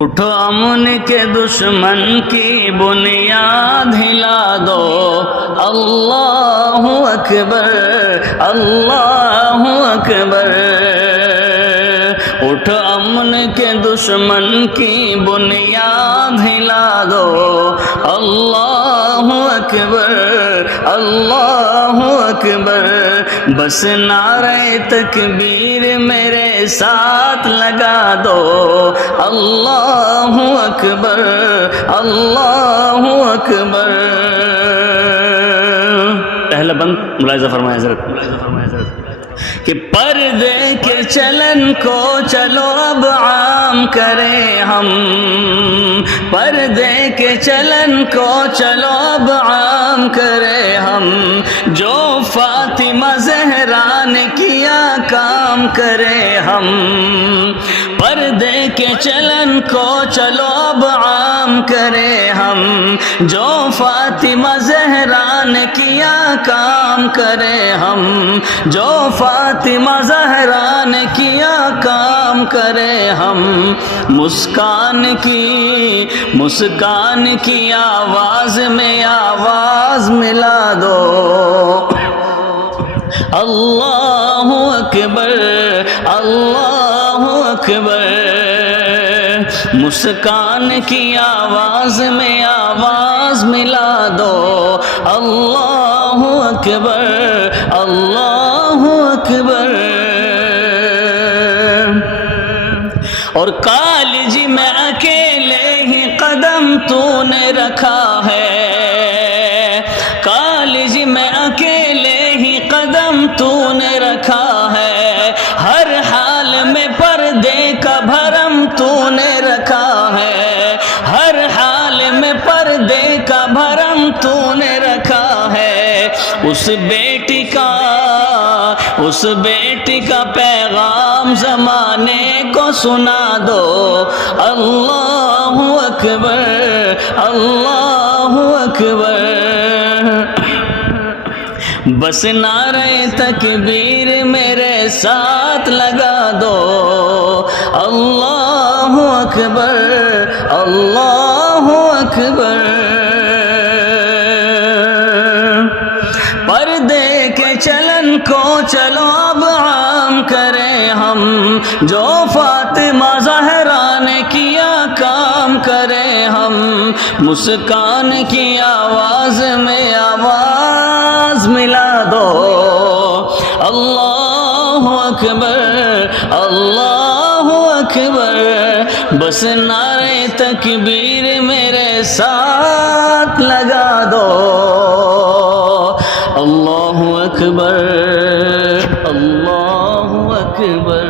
اٹھو امن کے دشمن کی بنیاد ہلا دو، اللہ اکبر اللہ اکبر۔ اٹھو امن کے دشمن کی بنیاد ہلا دو، اللہ اکبر اللہ اکبر۔ بس نعرہ تکبیر میرے ساتھ لگا دو، اللہ اکبر اللہ اکبر۔ پہلا بند ملاحظہ فرمائیں حضرت کہ پردے کے چلن کو چلو اب عام کریں ہم، پردے کے چلن کو چلو اب عام کریں ہم، جو فاطمہ زہرا نے کیا کام کریں ہم۔ پردے کے چلن کو چلو اب عام کریں ہم، جو فاطمہ زہرا نے کیا کام کریں ہم، جو فاطمہ زہرا نے کیا کام کریں ہم۔ مسکان کی آواز میں آواز ملا دو، اللہ اکبر اللہ اکبر۔ مسکان کی آواز میں آواز ملا دو، اللہ اکبر اللہ اکبر۔ اور کالج میں اکیلے ہی قدم تو نے رکھا ہے، کالج میں اکیلے ہی قدم تو نے رکھا ہے، ہر حال میں پردے کا بھرم تو نے رکھا ہے، ہر حال میں پردے کا بھرم تو نے رکھا ہے۔ اس بیٹی کا پیغام زمانے کو سنا دو، اللہ اکبر اللہ اکبر۔ بس نعرہ تکبیر میرے ساتھ لگا دو، اللہ اکبر اللہ اکبر۔ پردے کے چلن کو چلو اب عام کریں ہم، جو فاطمہ زہرا نے کیا کام کریں ہم۔ مسکان کی آواز میں آواز ملا دو، اللہ اکبر اللہ اکبر۔ بس نعرہ تکبیر میرے ساتھ لگا دو، اللہ اکبر اللہ اکبر۔